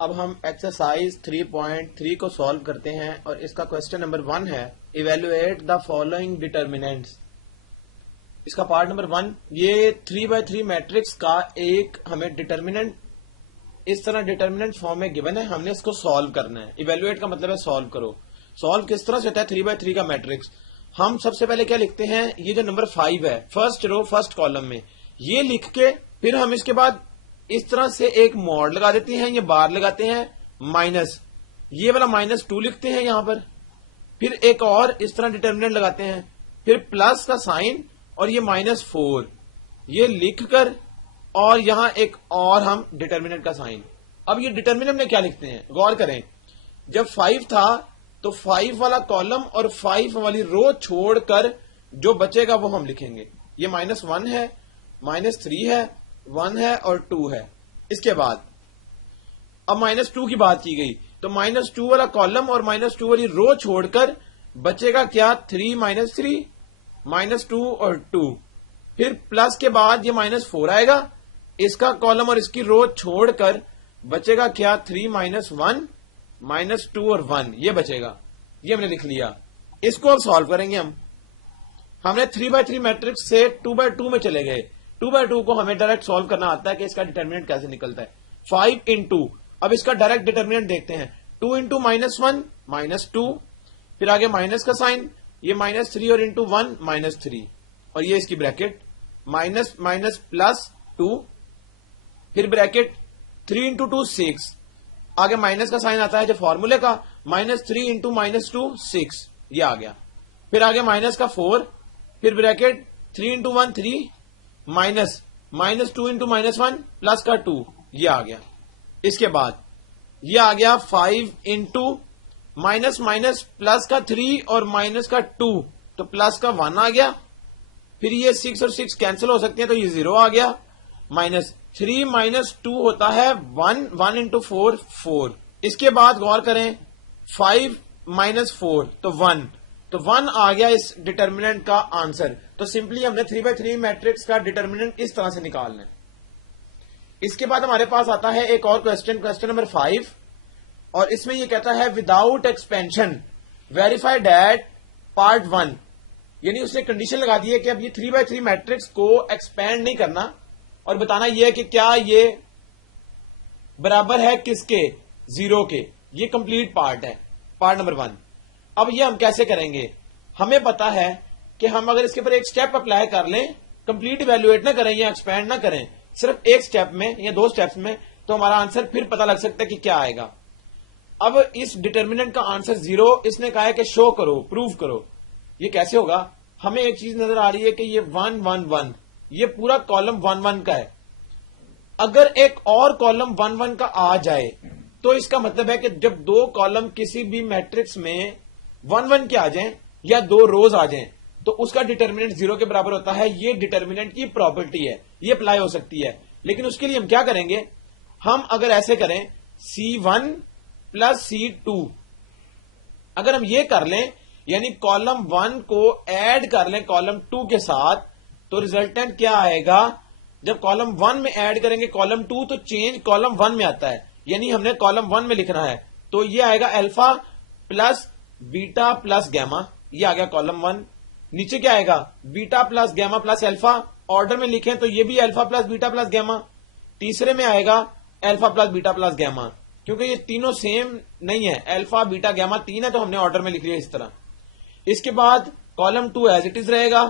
अब हम एक्सरसाइज 3.3 को सॉल्व करते हैं और इसका क्वेश्चन नंबर 1 है इवेलुएट द फॉलोइंग डिटर्मिनेंट्स। इसका पार्ट नंबर 1, ये 3x3 मैट्रिक्स का एक हमें डिटर्मिनेंट इस तरह डिटर्मिनेंट फॉर्म में गिवन है, हमने इसको सॉल्व करना है। इवेलुएट का मतलब है सॉल्व करो। सॉल्व किस तरह से होता है 3x3 का मैट्रिक्स। हम सबसे पहले क्या लिखते हैं, ये जो नंबर 5 है फर्स्ट रो फर्स्ट कॉलम में, ये लिख के फिर हम इसके बाद इस तरह से एक मॉड लगा देते हैं, ये बार लगाते हैं माइनस, ये वाला -2 लिखते हैं यहां पर, फिर एक और इस तरह डिटर्मिनेंट लगाते हैं, फिर प्लस का साइन और ये -4 ये लिखकर और यहां एक और हम डिटर्मिनेंट का साइन। अब ये डिटर्मिनेंट में क्या लिखते हैं, गौर करें। जब 5 था तो 5 वाला कॉलम और 5 वाली रो छोड़कर जो बचेगा वो हम लिखेंगे। ये -1 है, -3 है, 1 है और 2 है। इसके बाद अब -2 की बात की गई तो -2 वाला कॉलम और -2 वाली रो छोड़कर बचेगा क्या, 3 -3 -2 और 2। फिर प्लस के बाद ये -4 आएगा, इसका कॉलम और इसकी रो छोड़कर बचेगा क्या, 3 -1 -2 और 1 ये बचेगा। ये हमने लिख लिया। इसको अब सॉल्व करेंगे हमने 3x3 मैट्रिक्स से 2x2 में चले गए। 2x2 को हमें डायरेक्ट सॉल्व करना आता है कि इसका डिटर्मिनेंट कैसे निकलता है। 5 इंटू, अब इसका डायरेक्ट डिटर्मिनेंट देखते हैं, 2 इंटू -1 -2, फिर आगे माइनस का साइन, ये -3 और इंटू 1 -3 और ये इसकी ब्रैकेट माइनस माइनस प्लस 2, फिर ब्रैकेट 3 इंटू 2 6, आगे माइनस का साइन आता है जो फॉर्मूले का, -3 इंटू -2 6 ये आ गया, फिर आगे माइनस का 4, फिर bracket 3 into 1 3 minus -2 into -1 plus का 2 ये आ गया। इसके बाद ये आ गया 5 इंटू माइनस माइनस प्लस का 3 और माइनस का 2 तो प्लस का 1 आ गया, फिर ये 6 और 6 कैंसिल हो सकते हैं तो ये 0 आ गया, -3 -2 होता है 1 इंटू 4 4। इसके बाद गौर करें 5 -4 तो 1 आ गया इस डिटर्मिनेंट का आंसर। तो सिंपली हमने 3x3 मैट्रिक्स का डिटर्मिनेंट इस तरह से निकालना है। इसके बाद हमारे पास आता है एक और क्वेश्चन नंबर 5 और इसमें यह कहता है without expansion verify that part 1, यानी उसने कंडीशन लगा दी है कि अब ये 3x3 मैट्रिक्स को एक्सपेंड नहीं करना और बताना यह है कि क्या ये बराबर है किसके, 0 के। ये कंप्लीट पार्ट है, पार्ट नंबर 1। अब ये हम कैसे करेंगे, हमें पता है कि हम अगर इसके ऊपर एक स्टेप अप्लाई कर लें, कंप्लीट इवेल्युएट ना करें या एक्सपेंड ना करें, सिर्फ एक स्टेप में या 2 स्टेप्स में, तो हमारा आंसर फिर पता लग सकता है कि क्या आएगा। अब इस डिटर्मिनेंट का आंसर 0 इसने कहा है कि शो करो, प्रूव करो। ये कैसे होगा, हमें एक चीज नजर आ रही है कि ये 1 1 1 ये पूरा कॉलम 1 1 का है। अगर एक और कॉलम 1 1 का आ जाए तो इसका मतलब है कि जब 2 कॉलम किसी भी मैट्रिक्स में 1 1 के आ जाएं या 2 रोज आ जाएं तो उसका डिटर्मिनेंट 0 के बराबर होता है। ये डिटर्मिनेंट की प्रॉपर्टी है, ये अप्लाई हो सकती है। लेकिन उसके लिए हम क्या करेंगे, हम अगर ऐसे करें C1 प्लस C2, अगर हम ये कर लें यानी कॉलम 1 को ऐड कर लें कॉलम 2 के साथ, तो रिजल्टेंट क्या आएगा, जब कॉलम 1 में ऐड करेंगे कॉलम 2 तो चेंज कॉलम 1 में आता है, यानी हमने कॉलम 1 में लिखना है। तो ये आएगा alpha plus beta plus gamma, ये आ गया कॉलम 1। नीचे क्या आएगा, beta plus gamma plus alpha, order में लिखें तो ये भी alpha plus beta plus gamma. तीसरे में आएगा alpha plus beta plus gamma, क्योंकि ये तीनों सेम नहीं है, अल्फा बीटा गैमा 3 है तो हमने ऑर्डर में लिख लिया इस तरह। इसके बाद कॉलम 2 एज इट इज रहेगा,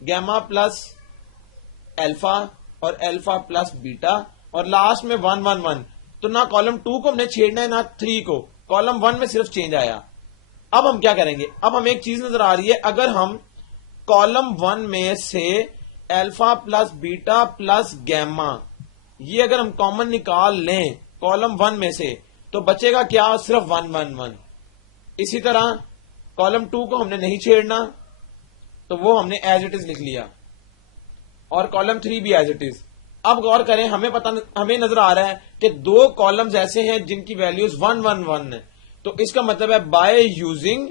गैमा प्लस अल्फा और अल्फा प्लस बीटा, और लास्ट में 1 1 1। तो ना कॉलम 2 को हमने छेड़ना है ना 3 को, कॉलम 1 में सिर्फ चेंज आया। अब हम क्या करेंगे, अब हमें एक चीज नजर आ रही है, अगर हम कॉलम 1 में से alpha plus beta plus gamma ये अगर हम कॉमन निकाल लें कॉलम 1 में से तो बचेगा क्या, सिर्फ 1 1 1। इसी तरह कॉलम 2 को हमने नहीं छेड़ना तो वो हमने एज इट इज लिख लिया, और कॉलम 3 भी एज इट इज। अब गौर करें, हमें नजर आ रहा है कि 2 कॉलम्स ऐसे हैं जिनकी वैल्यूज 1 1 1 है, तो इसका मतलब है बाय यूजिंग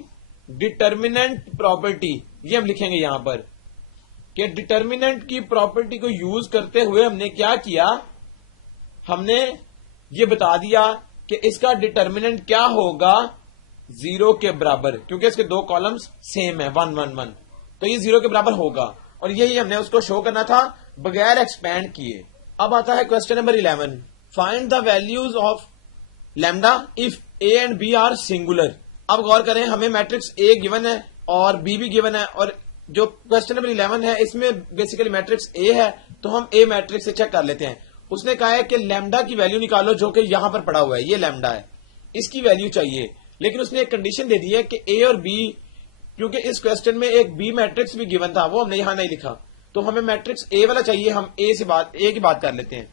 डिटर्मिनेंट प्रॉपर्टी, ये हम लिखेंगे यहां पर कि डिटर्मिनेंट की प्रॉपर्टी को यूज करते हुए हमने क्या किया, हमने ये बता दिया कि इसका डिटर्मिनेंट क्या होगा 0 के बराबर, क्योंकि इसके दो कॉलम्स सेम है 1 1 1, तो ये 0 के बराबर होगा और यही हमने उसको शो करना था बगैर एक्सपैंड किए। अब आता है question number 11, find the values of lambda if A and B are singular. अब गौर करें, हमें मैट्रिक्स ए गिवन है और बी भी गिवन है, और जो क्वेश्चन नंबर 11 है इसमें बेसिकली मैट्रिक्स ए है, तो हम ए मैट्रिक्स से चेक कर लेते हैं। उसने कहा है कि लैम्डा की वैल्यू निकालो, जो कि यहां पर पड़ा हुआ है, ये लैम्डा है, इसकी वैल्यू चाहिए। लेकिन उसने एक कंडीशन दे दी है कि ए और बी, क्योंकि इस क्वेश्चन में एक बी मैट्रिक्स भी गिवन था, वो हमने यहां नहीं लिखा, तो हमें मैट्रिक्स ए वाला चाहिए। हम ए की बात कर लेते हैं।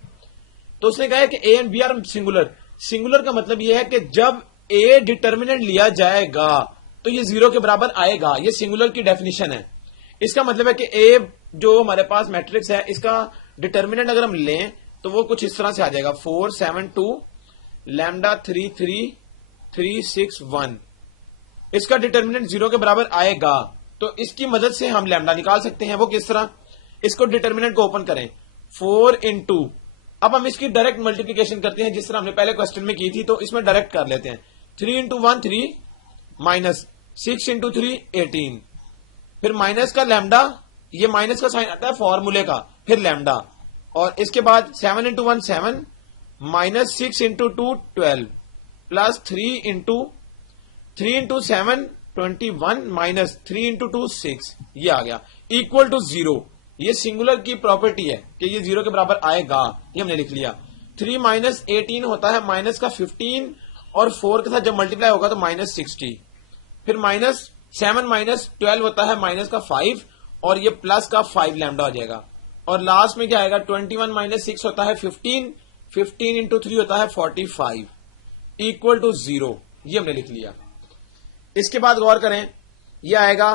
तो उसने कहा है कि A and B are singular. Singular का मतलब यह है कि जब ए डिटर्मिनेंट लिया जाएगा तो ये 0 के बराबर आएगा। ये सिंगुलर की डेफिनेशन है। इसका मतलब है कि ए जो हमारे पास मैट्रिक्स है, इसका डिटर्मिनेंट अगर हम लें तो वो कुछ इस तरह से आ जाएगा 4 7 2 लैम्डा 3 3 3 6 1। इसका डिटर्मिनेंट 0 के बराबर आएगा, तो इसकी मदद से हम लैम्डा निकाल सकते हैं। वो किस तरह? इसको डिटर्मिनेंट को ओपन करें, 4 इंटू, अब हम इसकी डायरेक्ट मल्टीप्लीकेशन करते हैं जिस तरह हमने पहले क्वेश्चन में की थी, तो इसमें डायरेक्ट कर लेते हैं। 3 इंटू 1 3 माइनस 6 इंटू 3 18, फिर माइनस का लैम्डा, ये माइनस का साइन आता है फॉर्मूले का, फिर लैम्डा, और इसके बाद 7 into 1 7 minus 6 into 2 12 plus 3 into 7 21 minus 3 into 2 6, ये आ गया इक्वल टू 0। ये सिंगुलर की प्रॉपर्टी है कि ये 0 के बराबर आएगा, ये हमने लिख लिया। 3 माइनस 18 होता है माइनस का 15, और 4 के साथ जब मल्टीप्लाई होगा तो माइनस 60, फिर माइनस 7 माइनस 12 होता है माइनस का 5, और ये प्लस का 5 लैम्डा हो जाएगा, और लास्ट में क्या आएगा 21 माइनस 6 होता है 15, 15 इंटू 3 होता है 45 इक्वल टू 0, ये हमने लिख लिया। इसके बाद गौर करें, ये आएगा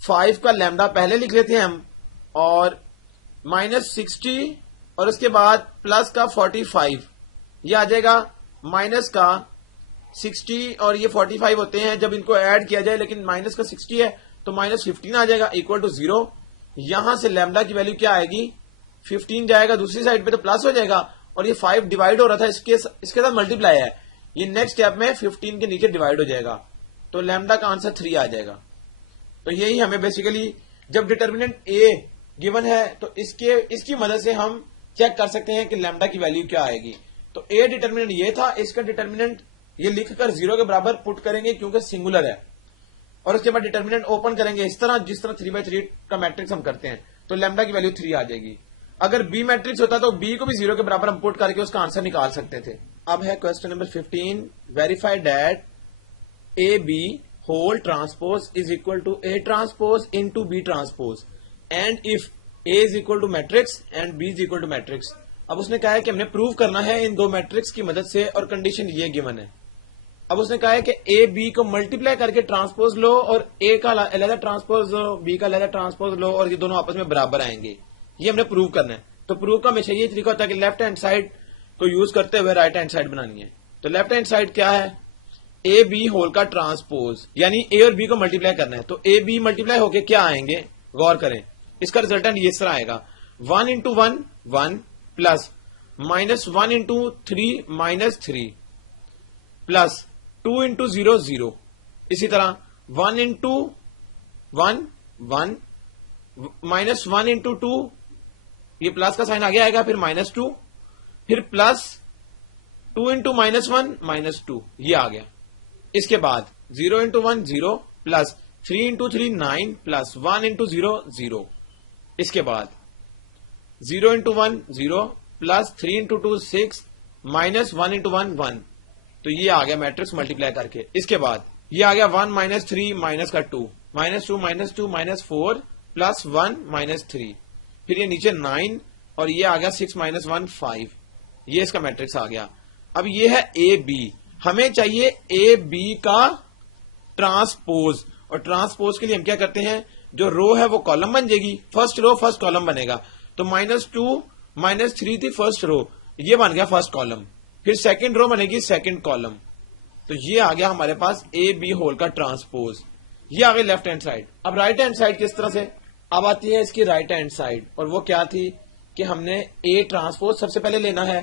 5 का लैम्डा पहले लिख लेते हैं हम, और माइनस 60, और उसके बाद प्लस का 45, ये आ जाएगा माइनस का 60, और ये 45 होते हैं जब इनको ऐड किया जाए, लेकिन माइनस का 60 है तो माइनस 15 आ जाएगा इक्वल टू 0। यहां से लैम्डा की वैल्यू क्या आएगी, 15 जाएगा दूसरी साइड पे तो प्लस हो जाएगा, और ये 5 डिवाइड हो रहा था, इसके साथ मल्टीप्लाई है, ये नेक्स्ट स्टेप में 15 के नीचे डिवाइड हो जाएगा, तो लैम्डा का आंसर 3 आ जाएगा। तो यही हमें बेसिकली, जब डिटर्मिनेंट ए गिवन है तो इसकी मदद से हम चेक कर सकते हैं कि लैम्डा की वैल्यू क्या आएगी। तो ए डिटर्मिनेंट ये था, इसका डिटर्मिनेंट ये लिखकर 0 के बराबर पुट करेंगे क्योंकि सिंगुलर है, और उसके बाद डिटर्मिनेंट ओपन करेंगे इस तरह, जिस तरह 3/3 का मैट्रिक्स हम करते हैं, तो लैम्डा की वैल्यू 3 आ जाएगी। अगर बी मैट्रिक्स होता तो बी को भी 0 के बराबर हम पुट करके उसका आंसर निकाल सकते थे। अब है question number 15, verify that A B whole transpose is equal to A transpose into B transpose and if A is equal to matrix and B is equal to matrix. अब उसने कहा है कि हमने प्रूव करना है इन दो मैट्रिक्स की मदद से, और कंडीशन ये गिवन है। अब उसने कहा है कि ए बी को मल्टीप्लाई करके ट्रांसपोज लो, और ए का अलग ट्रांसपोज लो, बी का अलग ट्रांसपोज लो, और ये दोनों आपस में बराबर आएंगे। ये हमने प्रूव करना है। तो प्रूव का हमेशा ये तरीका होता है कि लेफ्ट हैंड साइड को यूज करते हुए राइट हैंड साइड बनानी है। तो लेफ्ट हैंड साइड क्या है, ए बी होल का ट्रांसपोज, यानी ए और बी को मल्टीप्लाई करना है। तो ए बी मल्टीप्लाई होके क्या आएंगे, गौर करें, इसका रिजल्टेंट ये तरह आएगा 1 into 1 1 plus minus 1 into 3 minus 3 plus 2 into 0 0, इसी तरह 1 इंटू 1 1 माइनस 1 इंटू 2, ये प्लस का साइन आगे आएगा, फिर माइनस 2, फिर प्लस 2 इंटू माइनस 1 माइनस 2, ये आ गया। इसके बाद 0 into 1 0 plus 3 into 3 9 plus 1 into 0 0, इसके बाद 0 into 1 0 plus 3 into 2 6 minus 1 into 1 1, तो ये आ गया मैट्रिक्स मल्टीप्लाई करके। इसके बाद ये आ गया 1 माइनस 3 माइनस का 2 minus 2 minus 2 minus 4 plus 1 minus 3, फिर ये नीचे 9, और ये आ गया 6 माइनस 1 5, ये इसका मैट्रिक्स आ गया। अब ये है ए बी, हमें चाहिए ए बी का ट्रांसपोज, और ट्रांसपोज के लिए हम क्या करते हैं, जो रो है वो कॉलम बन जाएगी, फर्स्ट रो फर्स्ट कॉलम बनेगा। तो -2 -3 थी फर्स्ट रो, ये बन गया फर्स्ट कॉलम, फिर सेकंड रो बनेगी सेकंड कॉलम। तो ये आ गया हमारे पास ए बी होल का ट्रांसपोज, ये आ गई लेफ्ट हैंड साइड। अब राइट हैंड साइड किस तरह से, अब आती है इसकी राइट हैंड साइड, और वो क्या थी कि हमने ए ट्रांसपोज सबसे पहले लेना है।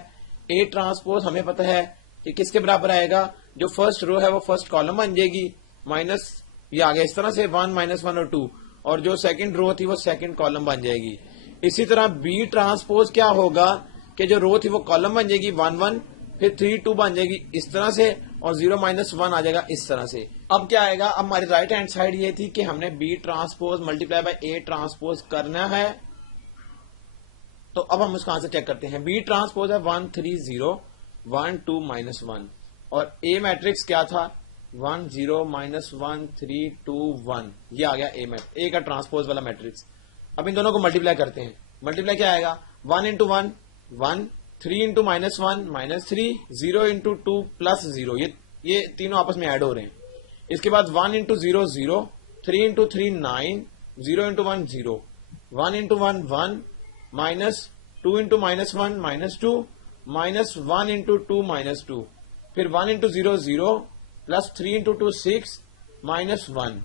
ए ट्रांसपोज हमें पता है ये किसके बराबर आएगा, जो फर्स्ट रो है वो फर्स्ट कॉलम बन जाएगी, माइनस ये आ गया इस तरह से 1 -1 और 2, और जो सेकंड रो थी वो सेकंड कॉलम बन जाएगी। इसी तरह बी ट्रांसपोज क्या होगा कि जो रो थी वो कॉलम बन जाएगी 1 1, फिर 3 2 बन जाएगी इस तरह से, और 0 -1 आ जाएगा इस तरह से। अब क्या आएगा, अब हमारी राइट हैंड साइड ये थी कि हमने B transpose multiply by A transpose करना है, तो अब हम उसका आंसर चेक करते हैं। बी ट्रांसपोज है 1 3 0 1 2 -1, और ए मैट्रिक्स क्या था 1 0 -1 3 2 1, ये आ गया ए का ट्रांसपोज वाला मैट्रिक्स। अब इन दोनों को मल्टीप्लाई करते हैं। मल्टीप्लाई क्या आएगा, 1 × 1 1, 3 × -1 -3, 0 × 2 +0, ये तीनों आपस में ऐड हो रहे हैं। इसके बाद 1 × 0 0, 3 × 3 9, 0 × 1 0, 1 × 1 1, -2 × -1 -2, -1 × 2 -2, फिर 1 × 0 0, +3 × 2 6, -1।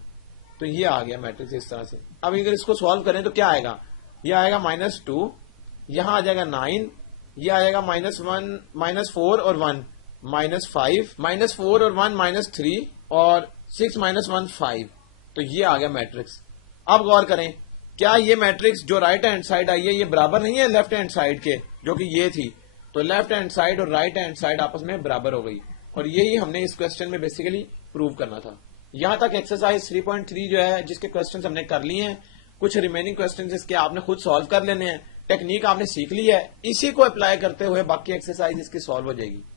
तो ये आ गया मैट्रिक्स इस तरह से। अब अगर इसको सॉल्व करें तो क्या आएगा, ये आएगा -2, यहां आ जाएगा 9, ये आएगा -1 -4 और 1 -5, -4 और 1 -3, और 6 -1 5। तो ये आ गया मैट्रिक्स। अब गौर करें, क्या ये मैट्रिक्स जो राइट हैंड साइड आई है ये बराबर नहीं है लेफ्ट हैंड साइड के, जो कि ये थी। तो लेफ्ट हैंड साइड और राइट हैंड साइड आपस में बराबर हो गई, और यही हमने इस क्वेश्चन में बेसिकली प्रूव करना था। यहां तक एक्सरसाइज 3.3 जो है, जिसके क्वेश्चंस हमने कर लिए हैं, कुछ रिमेनिंग क्वेश्चंस इसके आपने खुद सॉल्व कर लेने हैं। टेक्निक आपने सीख ली है, इसी को अप्लाई करते हुए बाकी एक्सरसाइज इसकी सॉल्व हो जाएगी।